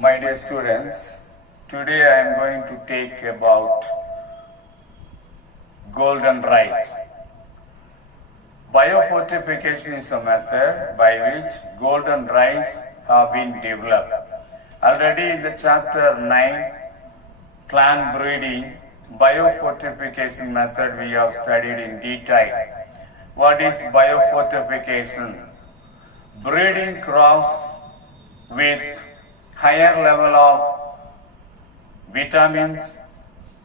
My dear students, today I am going to take about golden rice. Biofortification is a method by which golden rice have been developed. Already in the chapter 9, plant breeding, biofortification method we have studied in detail. What is biofortification? Breeding crops with higher level of vitamins,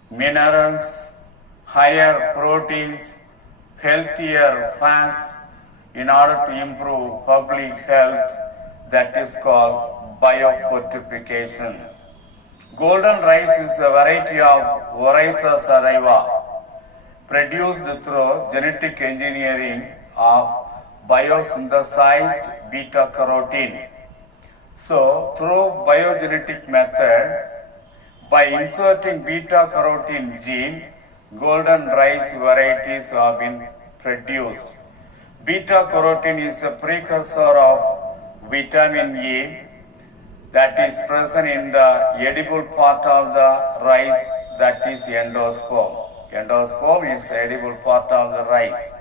minerals, higher proteins, healthier fats in order to improve public health, that is called biofortification. Golden rice is a variety of Oryza sativa produced through genetic engineering of biosynthesized beta carotene. So, through biogenetic method, by inserting beta carotene gene, golden rice varieties have been produced. Beta carotene is a precursor of vitamin E that is present in the edible part of the rice, that is endosperm. Endosperm is the edible part of the rice.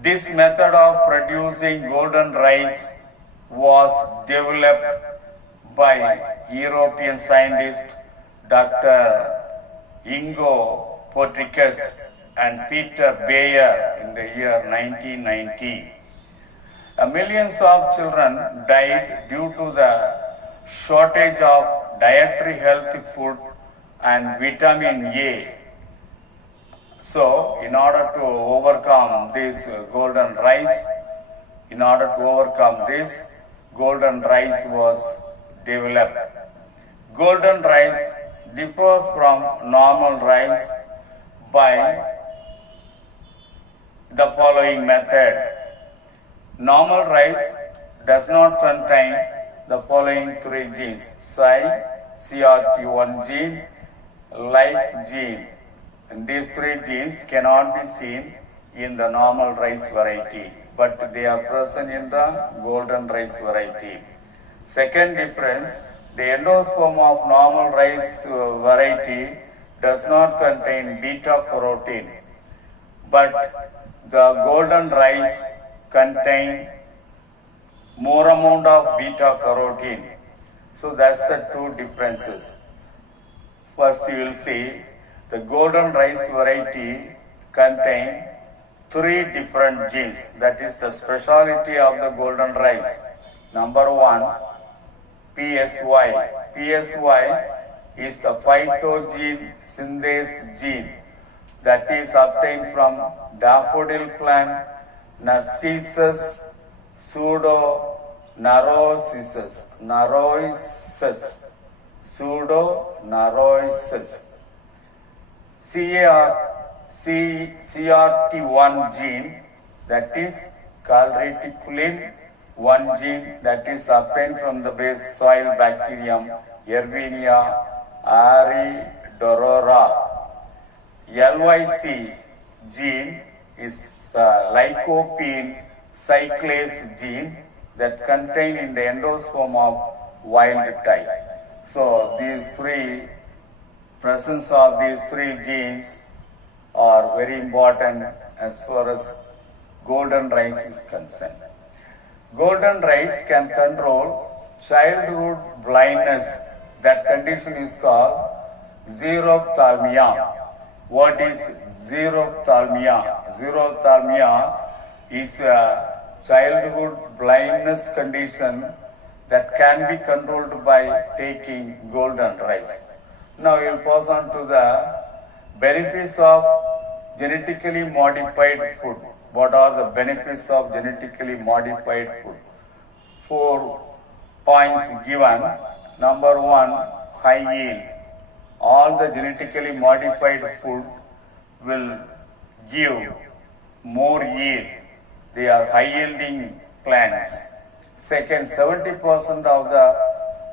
This method of producing golden rice was developed by European scientist Dr. Ingo Potricus and Peter Bayer in the year 1990. Millions of children died due to the shortage of dietary healthy food and vitamin A. So, in order to overcome this golden rice, golden rice was developed. Golden rice differs from normal rice by the following method. Normal rice does not contain the following three genes: CRT1 gene, like gene. And these three genes cannot be seen in the normal rice variety, but they are present in the golden rice variety. Second difference, the endosperm of normal rice variety does not contain beta carotene, but the golden rice contain more amount of beta carotene. So that's the two differences. First you will see the golden rice variety contain three different genes. That is the speciality of the golden rice. Number one, PSY. PSY is the phytogene synthase gene that is obtained from daffodil plant Narcissus pseudo-naroisis. CRT1 gene, that is called reticulin 1 gene, that is obtained from the base soil bacterium Yersinia aridorora. LYC gene is the lycopene cyclase gene that contained in the endosperm of wild type. So presence of these three genes are very important as far as golden rice is concerned. Golden rice can control childhood blindness. That condition is called xerophthalmia. What is xerophthalmia? Xerophthalmia is a childhood blindness condition that can be controlled by taking golden rice. Now we will pass on to the benefits of genetically modified food. What are the benefits of genetically modified food? 4 points given. Number one, high yield. All the genetically modified food will give more yield. They are high yielding plants. Second, 70% of the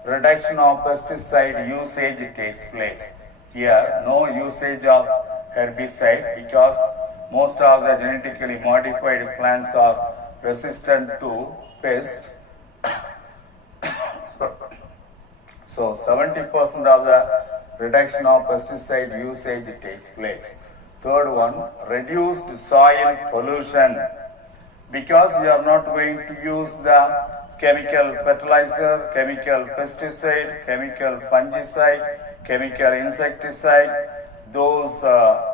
reduction of pesticide usage takes place. Here, no usage of herbicide because most of the genetically modified plants are resistant to pest. So 70% of the reduction of pesticide usage takes place. Third one, reduced soil pollution, because we are not going to use the chemical fertilizer, chemical pesticide, chemical fungicide, chemical insecticide. Those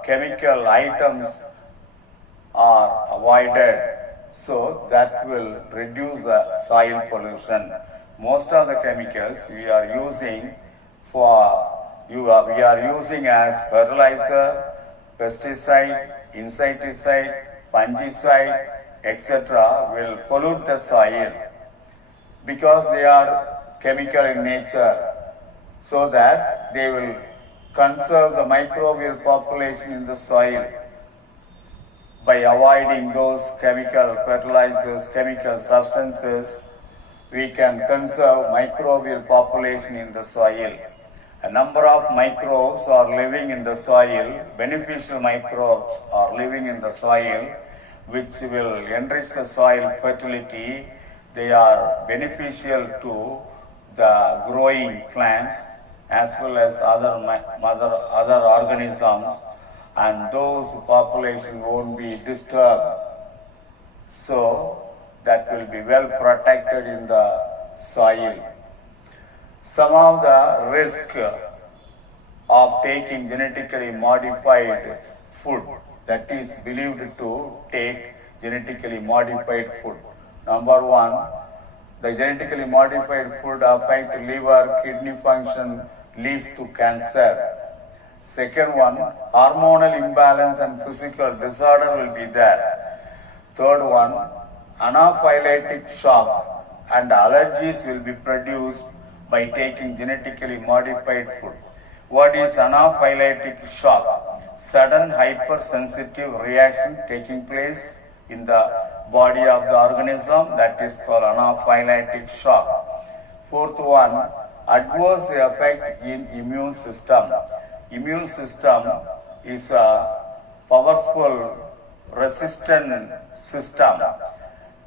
chemical items are avoided, so that will reduce the soil pollution. Most of the chemicals we are using we are using as fertilizer, pesticide, insecticide, fungicide, etc. will pollute the soil because they are chemical in nature, so that they will conserve the microbial population in the soil. By avoiding those chemical fertilizers, chemical substances, we can conserve microbial population in the soil. A number of microbes are living in the soil, beneficial microbes are living in the soil, which will enrich the soil fertility. They are beneficial to the growing plants as well as other organisms, and those population won't be disturbed. So that will be well protected in the soil. Some of the risk of taking genetically modified food, that is believed to take genetically modified food. Number one, the genetically modified food affect liver, kidney function, leads to cancer. Second one, hormonal imbalance and physical disorder will be there. Third one, anaphylactic shock and allergies will be produced by taking genetically modified food. What is anaphylactic shock? Sudden hypersensitive reaction taking place in the body of the organism, that is called anaphylactic shock. Fourth one, adverse effect in immune system. Immune system is a powerful resistant system.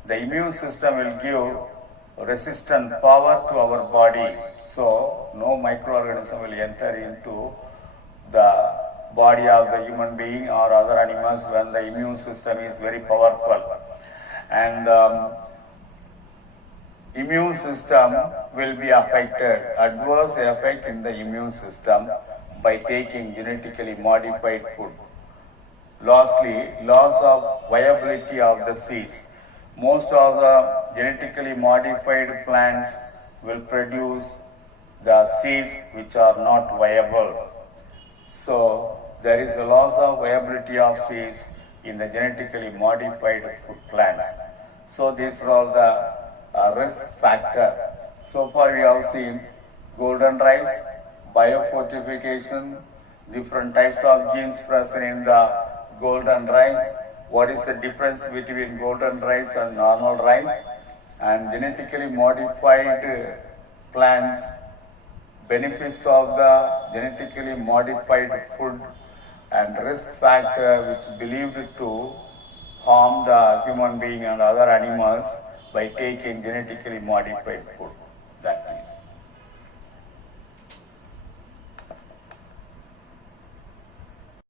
The immune system will give resistant power to our body. So no microorganism will enter into the body of the human being or other animals when the immune system is very powerful. And immune system will be affected, adverse effect in the immune system by taking genetically modified food. Lastly, loss of viability of the seeds. Most of the genetically modified plants will produce the seeds which are not viable. So there is a loss of viability of seeds in the genetically modified food plants. So these are all the risk factor. So far we have seen golden rice, biofortification, different types of genes present in the golden rice. What is the difference between golden rice and normal rice? And genetically modified plants, benefits of the genetically modified food, and risk factor which believed to harm the human being and other animals by taking genetically modified food.